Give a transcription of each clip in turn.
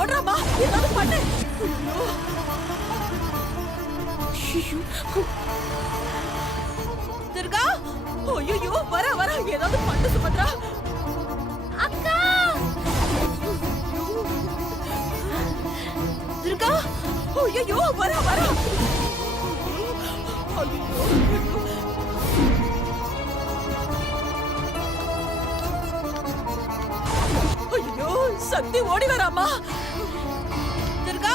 ஓடுறாமா, ஏதாவது பண்ணு. துர்கா, ஐயோ வர வர, ஏதாவது பண்ணு சுபத்ரா. அக்கா துர்கா, ஐயோ வர வர. ஐயோ சக்தி ஓடி வராமா. துர்கா,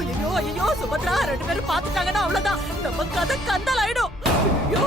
ஐயோ ஐயோ சுபத்ரா, 2 பேரும் பாத்துட்டாங்கன்னா அவ்வளவுதான், நம்ம கதை கந்தல் ஆயிடும். ஐயோ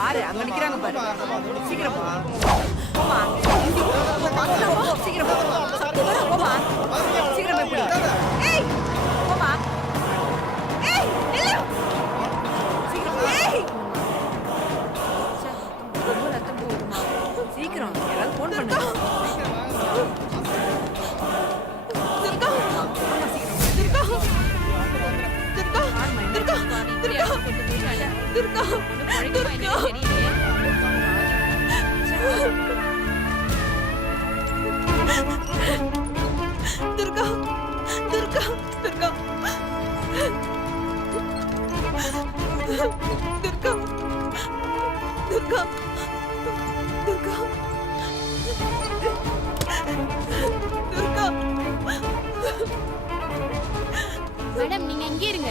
பாரு, அங்க நிக்கிறாங்க பாரு. சீக்கிரம் போ. போமா. சீக்கிரம் போமா. சீக்கிரம் போய். ஏய் போமா. ஏய் நில்லு. சீக்கிரம் போ. ஏய் ரொம்ப ரத்தம் போகுமா. சீக்கிரம் யாராவது ஃபோன் பண்ணுங்க. துர்கா துர்கா துர்கா துர்கா துர்கா துர்கா துர்கா துர்கா துர்கா துர்கா துர்கா துர்கா துர்கா துர்கா. மேடம் நீங்க எங்க இருங்க.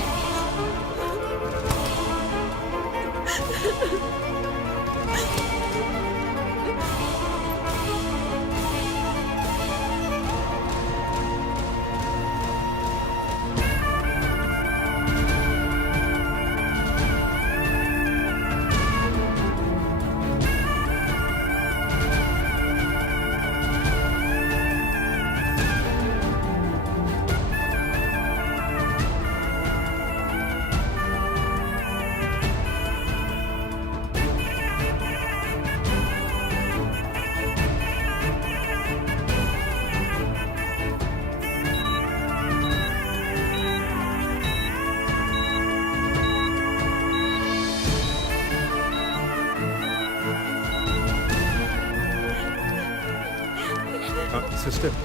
சிஸ்டர்,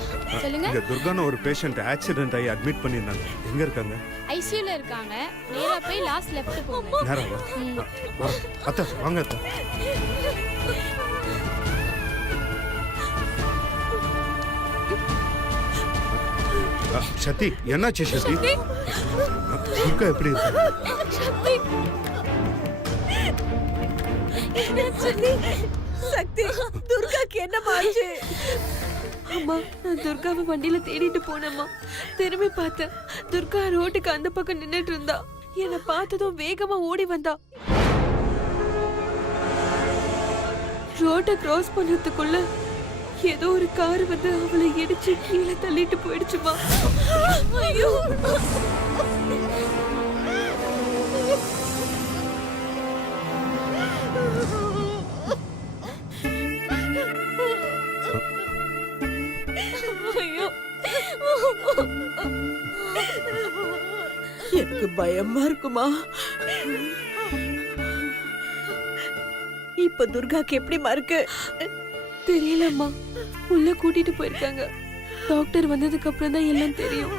சொல்லுங்க. இங்க துர்கான ஒரு பேஷண்ட் ஆக்சிடென்ட் ஆகி அட்மிட் பண்ணிருந்தாங்க. எங்க இருக்காங்க? ஐசியூல இருக்காங்க. நேரா போய் லாஸ்ட் லெஃப்ட் போங்க. நேரா வா. அத்தை வாங்க அத்தை. சக்தி, என்னாச்சு சக்தி? துர்கா எப்படி இருக்கு? சக்தி, துர்காக்கு என்னமாச்சு? அம்மா, நான் துர்காவை வண்டியில தேடிட்டு போனேம்மா. திரும்பி பார்த்தேன், துர்கா ரோட்டுக்கு அந்த பக்கம் நின்னுட்டு இருந்தா. என்னை பார்த்ததும் வேகமா ஓடி வந்தா. ரோட்டை கிராஸ் பண்றதுக்குள்ள ஏதோ ஒரு கார் வந்து அவளை இடிச்சு கீழே தள்ளிட்டு போயிடுச்சுமா. ஐயோ எனக்கு பயமா இருக்குமா. இப்ப துர்காக்கு எப்படிமா இருக்கு? தெரியலம்மா, உள்ள கூட்டிட்டு போயிருக்காங்க. டாக்டர் வந்ததுக்கு அப்புறம் தான் எல்லாம் தெரியும்.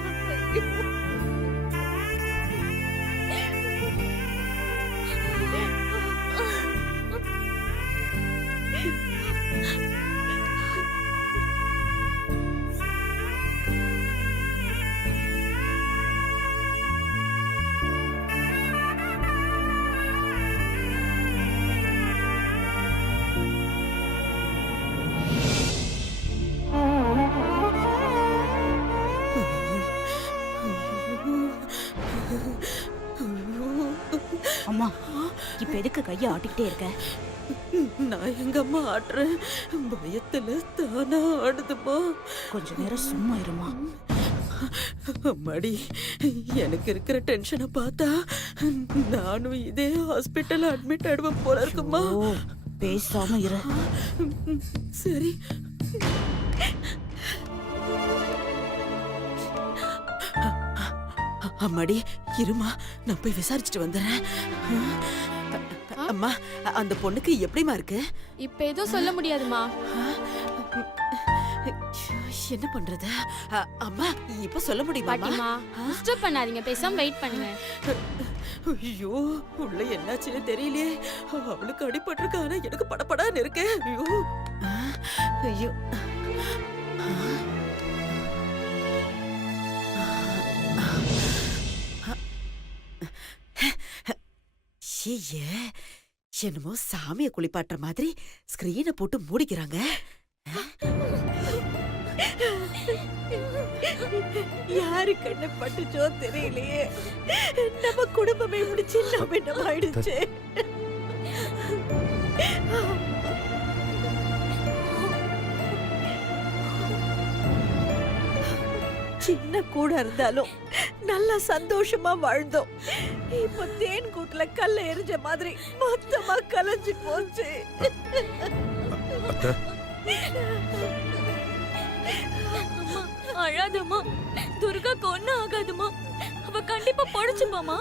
இப்ப எதுக்கு கைய ஆட்டிக்கிட்டே இருக்க? நான் எங்க அம்மா ஆடுறேன், பயத்துல தானா ஆடுதுமா. கொஞ்ச நேரம் சும்மா இருமா. அம்மாடி, எனக்கு இருக்கிற டென்ஷனை பார்த்தா நானும் இதே ஹாஸ்பிட்டல் அட்மிட் ஆடுவேன் போல இருக்குமா. ஓ, பேசாம இரு. சரி. அம்மாடி இருமா, நான் போய் விசாரிச்சுட்டு வந்துடுறேன். அம்மா, அந்த பொண்ணுக்கு எப்படிமா இருக்கு? இப்ப எதுவும் சொல்ல முடியாதுமா. என்ன பண்றது? அம்மா, இப்ப சொல்ல முடியுமா? பாட்டிமா, டிஸ்டர்ப் பண்ணாதீங்க, பேசாம வெயிட் பண்ணுங்க. ஐயோ, உள்ள என்னாச்சுன்னு தெரியலையே. அவளுக்கு அடிபட்டிருக்கு, ஆனா எனக்கு படபடான்னு இருக்கு. ஐயோ ஐயோ. ஐயே, என்னமோ சாமியை குளிப்பாட்டுற மாதிரி ஸ்கிரீனை போட்டு மூடிக்கிறாங்க. யாரு கண்ண பட்டுச்சோ தெரியலையே. நம்ம குடும்பமே இப்படி சின்ன பின்னமாயிடுச்சு. சின்ன கூட இருந்தாலும் நல்லா சந்தோஷமா வாழ்ந்தோம். இப்ப தேன் கூட்டுல கல்ல எரிஞ்ச மாதிரி மொத்தமா கலைஞ்சு போச்சு. அழாதம்மா, துர்காக்கு ஒண்ணும் ஆகாதுமா. அவ கண்டிப்பா பொழைச்சுப்பாமா.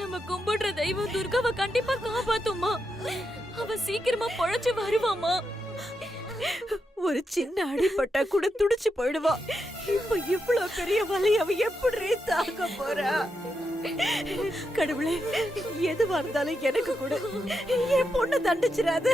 நம்ம கும்பிடுற தெய்வம் துர்காவை கண்டிப்பா காப்பாத்துமா. அவ சீக்கிரமா பொழைச்சு வருவாமா. ஒரு சின்ன அடிபட்டா கூட துடிச்சு போயிடுவா. இப்ப இவ்வளவு பெரிய வலி அவ எப்படி தாங்க போறா? கடவுளே, எதுவா இருந்தாலும் எனக்கு கூட என் பொண்ணு தண்டிச்சிடாத.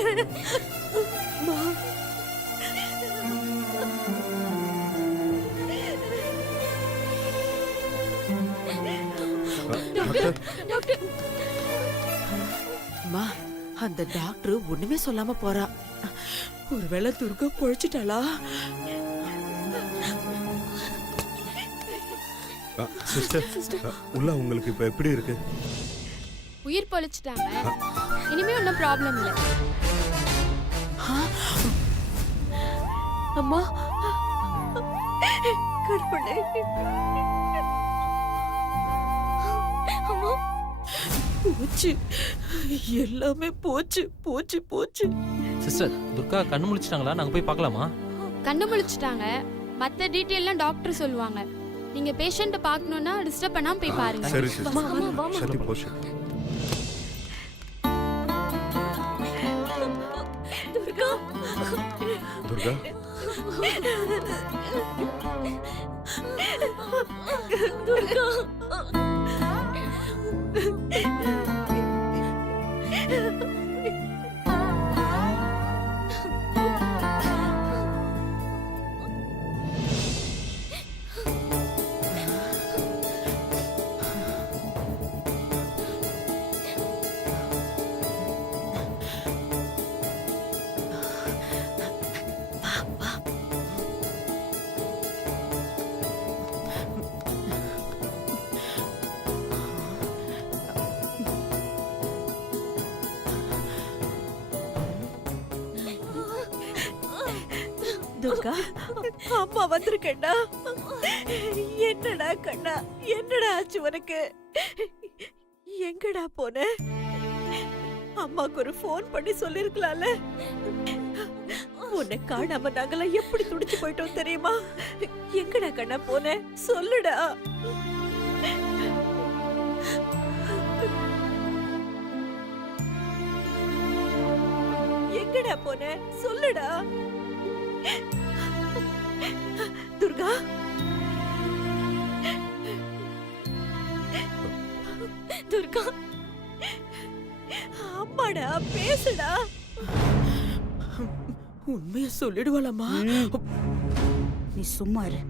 அம்மா, அந்த டாக்டர் ஒண்ணுமே சொல்லாம போறா. ஒருவேளை துர்கா பொழைச்சிட்டாளா? சிஸ்டர், உள்ள உங்களுக்கு இப்ப எப்படி இருக்கு? உயிர் பொழைச்சிட்டாங்க, இனிமே ஒன்றும் ப்ராப்ளம் இல்லை. அம்மா, கடவுளே, அம்மா, போச்சு, எல்லாமே போச்சு போச்சு போச்சு. சிஸ்டர், துர்கா கண்ணு முழிச்சிட்டாங்களா? நாங்க போய் பார்க்கலாமா? கண்ணு முழிச்சிட்டாங்க, மற்ற டீட்டெயிலாம் டாக்டர் சொல்லுவாங்க. நீங்க பேஷண்ட்டை பார்க்கணும்னா டிஸ்டர்ப் பண்ணாம போய் பாருங்க. சரி சிஸ்டர். சரி போ. துர்கா, துர்கா, துர்கா. துர்கா, அம்மா வந்திருக்கேன்டா. என்னடா கண்ணா, என்னடா ஆச்சு உனக்கு? எங்கடா போன? அம்மாக்கு ஒரு போன் பண்ணி சொல்லிருக்கலாம்ல. உன்னை காணாம நாங்கெல்லாம் எப்படி துடிச்சு போயிட்டோம் தெரியுமா? எங்கடா கண்ணா போன? சொல்லுடா. எங்கடா போன? சொல்லுடா. துர்கா, துர்கா, அம்மாடா, பேசுடா. உண்மைய சொல்லிடுவாளம்மா? நீ சும்மா இரு.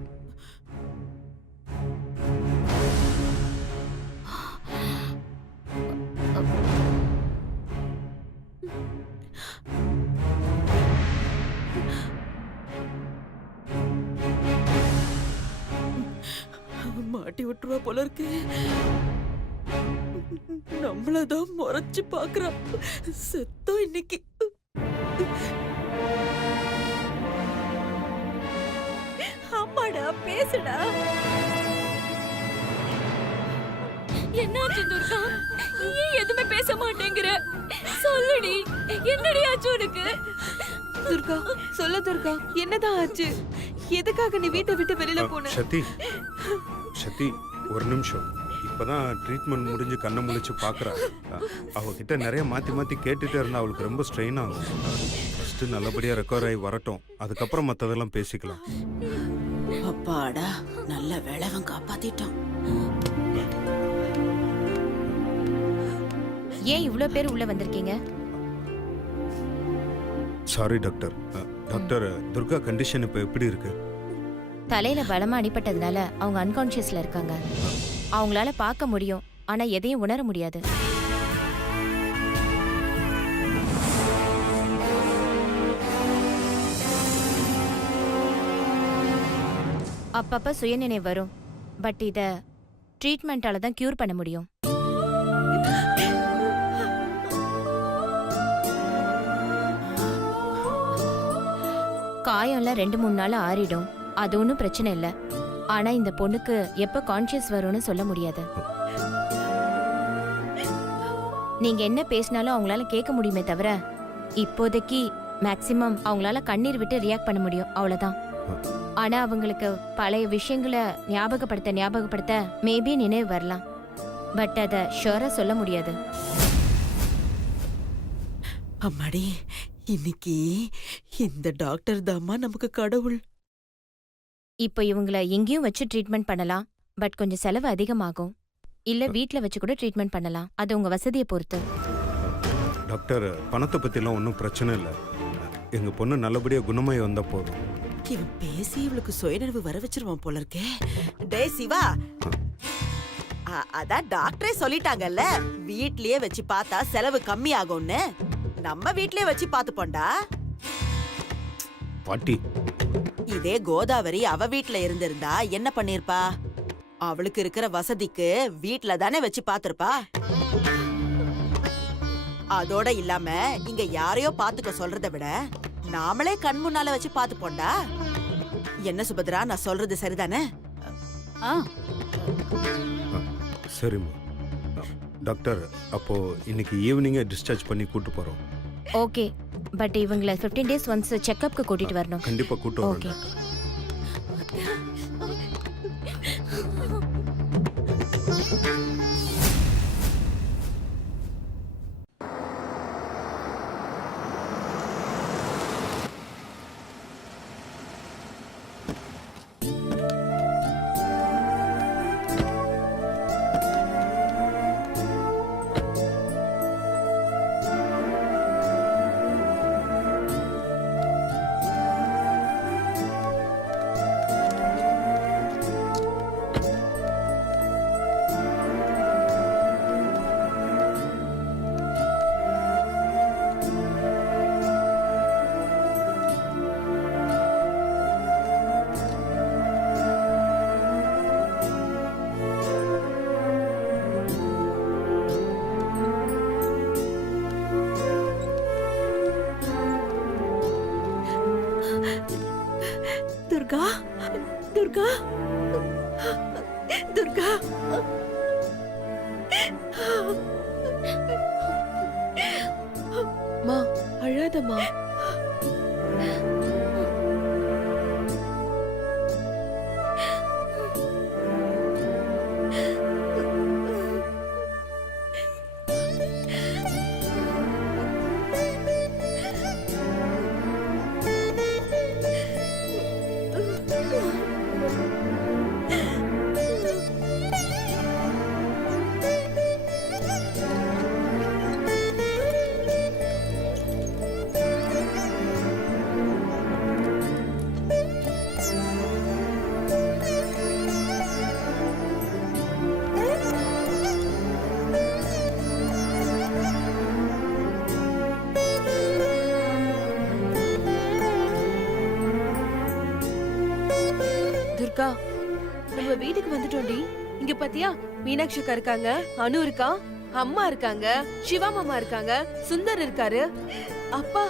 மாட்டி விட்டுருவா போல இருக்கு. நம்மளதான் முறைச்சு பாக்குறா. செத்தோம் இன்னைக்கு. ஆமாடா, பேசுடா. என்னாச்சு துர்கா? ஏன் எதுவுமே பேச மாட்டேங்கிற? சொல்லுடி, என்னடி ஆச்சு உனக்கு? துர்கா சொல்ல துர்கா, என்னதான் ஆச்சு? எதுக்காக நீ வீட்டை விட்டு வெளியில போன? சத்தி சத்தி ஒரு நிமிஷம். இப்பதான் ட்ரீட்மெண்ட் முடிஞ்சு கண்ணை முழிச்சு பார்க்குறா. அவகிட்ட நிறைய மாற்றி மாற்றி கேட்டுட்டே இருந்தா அவளுக்கு ரொம்ப ஸ்ட்ரெயின் ஆகும். ஃபஸ்ட்டு நல்லபடியாக ரெக்கவர் ஆகி வரட்டும், அதுக்கப்புறம் மற்றதெல்லாம் பேசிக்கலாம். அப்பாடா, நல்ல வேளவன் காப்பாத்திட்டான். ஏன் இவ்ளோ பேர் உள்ள வந்திருக்கீங்க? Sorry doctor. Doctor, Durga condition இப்போ எப்படி இருக்கு? தலையில பலமா அடிபட்டதுனால அவங்க அன்கான்ஷியஸ்ல இருக்காங்க. அவங்களால பார்க்க முடியும், ஆனா எதையும் உணர முடியாது. அப்பப்ப சுயநினைவு வரும், பட் இத ட்ரீட்மெண்டால தான் கியூர் பண்ண முடியும். காயம்லாம் 2-3 நாள் ஆறிடும், அது ஒன்றும் பிரச்சனை இல்லை. ஆனா இந்த பொண்ணுக்கு எப்ப கான்ஷியஸ் வரும்னு சொல்ல முடியாது. நீங்க என்ன பேசினாலும் அவங்களால கேட்க முடியுமே தவிர, இப்போதைக்கு மேக்சிமம் அவங்களால கண்ணீர் விட்டு ரியாக்ட் பண்ண முடியும், அவ்வளவுதான். ஆனா அவங்களுக்கு பழைய விஷயங்களை ஞாபகப்படுத்த மேபி நினைவு வரலாம், பட் அதை ஷுவரா சொல்ல முடியாது. அம்மாடி, இன்னைக்கு இந்த டாக்டர் தாம்மா நமக்கு கடவுள். இப்போ இவங்கள எங்கேயும் வச்சு ட்ரீட்மெண்ட் பண்ணலாம், பட் கொஞ்சம் செலவு அதிகமாகும். இல்ல வீட்ல வச்சு கூட ட்ரீட்மெண்ட் பண்ணலாம், அது உங்க வசதியை பொறுத்து. டாக்டர், பணத்தை பற்றிலாம் ஒன்றும் பிரச்சனை இல்லை. எங்கள் பொண்ணு நல்லபடியாக குணமாகி வந்தால் போதும். இவன் பேசி இவளுக்கு சுயநினைவு வர வச்சிருவான் போல இருக்கே. டேய் சிவா, அதான் டாக்டரே சொல்லிட்டாங்கல்ல, வீட்லயே வச்சு பார்த்தா செலவு கம்மி ஆகும்னு. நம்ம வீட்லயே வச்சு பாத்துப்போண்டா. பாட்டி, இதே கோதாவரி அவ வீட்ல இருந்திருந்தா என்ன பண்ணிருப்பா? அவளுக்கு இருக்கிற வசதிக்கு வீட்ல தானே வச்சு பாத்திருப்பா. அதோட இல்லாம இங்க யாரையோ பாத்துக்க சொல்றதை விட நாமளே கண் முன்னால வச்சு பாத்துப்போண்டா. என்ன சுபத்ரா, நான் சொல்றது சரிதானே? சரிம்மா. டாக்டர், அப்போ இன்னைக்கு ஈவினிங்கே டிஸ்சார்ஜ் பண்ணி கூட்டு போறோம். ஓகே, பட் இவங்கள 15 days ஒன்ஸ் செக்அப்க்கு கூட்டிட்டு வரணும். கண்டிப்பா கூட்டு வரோம் ஓகே. டாக்டர். துர்கா, துர்கா, துர்கா. மா அழாதம்மா. துர்கா, நம்ம வீட்டுக்கு வந்துட்டோம்டி. இங்க பாத்தியா, மீனாட்சி அக்கா இருக்காங்க, அனு இருக்கா, அம்மா இருக்காங்க, சிவா மாமா இருக்காங்க, சுந்தர் இருக்காரு. அப்பா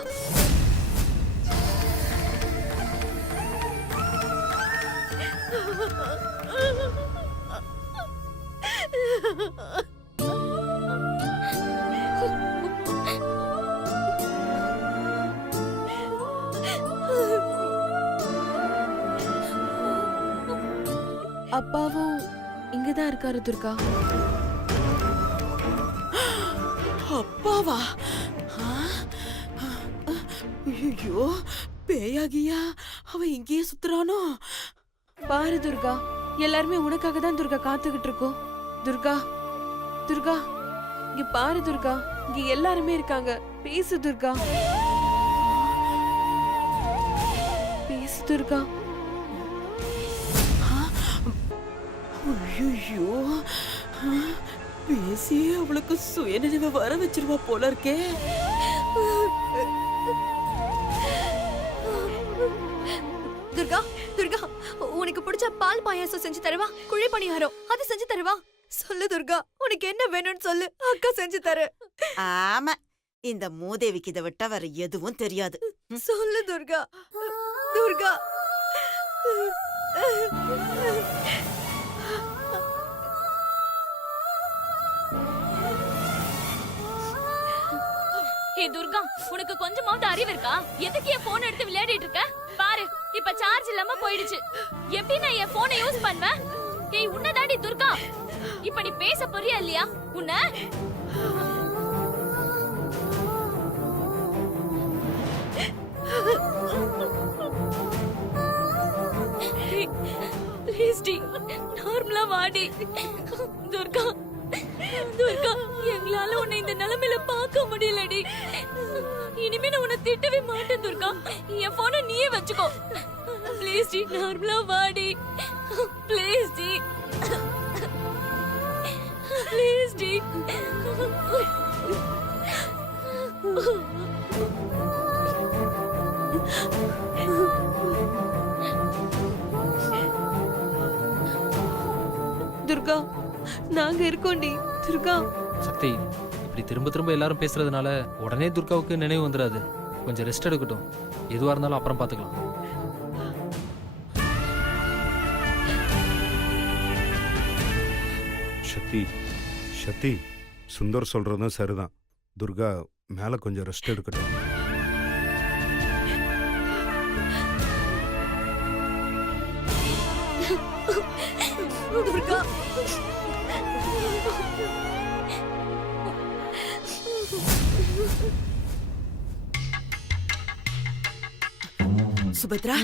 அப்பாவும் இங்கதான் இருக்காரு துர்கா. அப்பாவா? ஐயோ, பேயாகியா அவன் இங்கேயே சுத்துறானோ? பாரு துர்கா, எல்லாருமே உனக்காக தான் துர்கா காத்துக்கிட்டு இருக்கோம். துர்கா, துர்கா, இங்க பாரு துர்கா, இங்க எல்லாருமே இருக்காங்க. பேசு துர்கா, பேசு துர்கா. ஐயோ, பேசியே அவளுக்கு சுயநினைவை வர வச்சிருவா போல இருக்கே. துர்கா, துர்கா, உனக்கு பிடிச்ச பால் பாயாசம் செஞ்சு தரவா? குழி பணியாரம் அது செஞ்சு தரவா? சொல்லு துர்கா, உனக்கு என்ன வேணும்னு சொல்லு, அக்கா செஞ்சு தர. ஆமா, இந்த மூதேவிக்கு இதை விட்டா வேற எதுவும் தெரியாது. சொல்லு துர்கா, துர்கா. ஏ துர்கா, உனக்கு கொஞ்சமாவது அறிவு இருக்கா? எதுக்கு என் போன் எடுத்து விளையாடிட்டு இருக்க? பாரு, இப்ப சார்ஜ் இல்லாம போயிடுச்சு. எப்படி நான் என் போனை யூஸ் பண்ணுவேன்? ஏய், உன்னதாடி துர்கா, இப்ப நீ பேச போறியா இல்லையா? உன்ன ப்ளீஸ் டி, நார்மலா வாடி. துர்கா, துர்கா, எங்களால உன்னை இந்த நிலைமையில பார்க்க முடியலடி. இனிமே நான் உன்னை திட்டவே மாட்டேன் துர்கா. என் போனை நீயே வச்சுக்கோ. ப்ளீஸ் டி, நார்மலா வாடி. ப்ளீஸ் டி, ப்ளீஸ் டி. துர்கா, நாங்க இருக்கோம்டி. துர்கா, சக்தி, இப்படி திரும்ப திரும்ப எல்லாரும் பேசுறதுனால உடனே துர்காவுக்கு நினைவு வந்துடாது. கொஞ்சம் ரெஸ்ட் எடுக்கட்டும். எதுவா இருந்தாலும் அப்புறம் பார்த்துக்கலாம். சக்தி, சக்தி, சுந்தர் சொல்றதும் சரிதான். துர்கா மேல கொஞ்சம் ரெஸ்ட் எடுக்கட்டும். துர்கா, சுபத்ரா,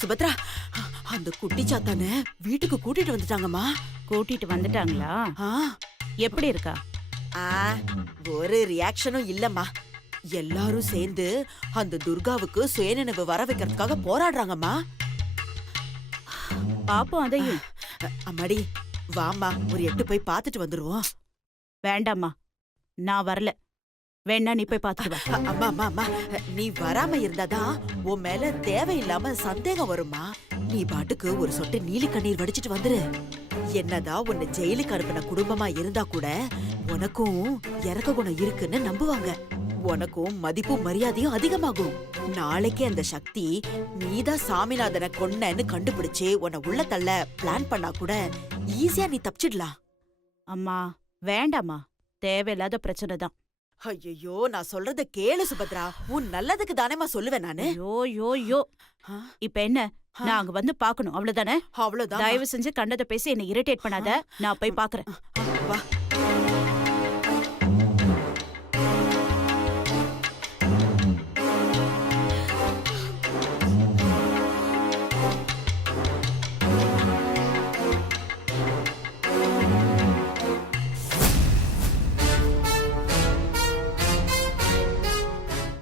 சுபத்ரா, அந்த குட்டி சாத்தான வீட்டுக்கு கூட்டிட்டு வந்துட்டாங்கம்மா. கூட்டிட்டு வந்துட்டாங்களா? ஆ, எப்படி இருக்கா? ஒரு ரியாக்ஷனும் இல்லம்மா. எல்லாரும் சேர்ந்து அந்த துர்காவுக்கு சுயநினைவு வர வைக்கிறதுக்காக போராடுறாங்கம்மா. பாப்போம் அதையும். அம்மாடி, வாம்மா, ஒரு எட்டு போய் பார்த்துட்டு வந்துருவோம். வேண்டாம்மா, நான் வரல. வேணா நீ போய் பார்த்துட்டு வா. அம்மா, அம்மா, அம்மா, நீ வராம இருந்தாதான் உன் மேல தேவையில்லாம சந்தேகம் வருமா. நீ பாட்டுக்கு ஒரு சொட்டு நீலி கண்ணீர் வடிச்சிட்டு வந்துரு. என்னதான் உன்னை ஜெயிலுக்கு அனுப்பின குடும்பமா இருந்தா கூட உனக்கும் இறக்க குணம் இருக்குன்னு நம்புவாங்க. உனக்கும் மதிப்பும் மரியாதையும் அதிகமாகும். நாளைக்கே அந்த சக்தி நீதான் சாமிநாதனை கொன்னன்னு கண்டுபிடிச்சு உன்னை உள்ள தள்ள பிளான் பண்ணா கூட ஈஸியா நீ தப்பிச்சிடலாம். அம்மா வேண்டாம்மா, தேவையில்லாத பிரச்சனை தான். ஐயோ, நான் சொல்றத கேளு சுபத்ரா. உன் நல்லதுக்கு தானேமா சொல்லுவேன் நானு. யோ யோ யோ, இப்ப என்ன, நான் அங்க வந்து பாக்கணும் அவ்வளவுதானே? அவ்வளவுதான். தயவு செஞ்சு கண்டதை பேசி என்ன இரிட்டேட் பண்ணாத. நான் போய் பாக்குறேன். வா.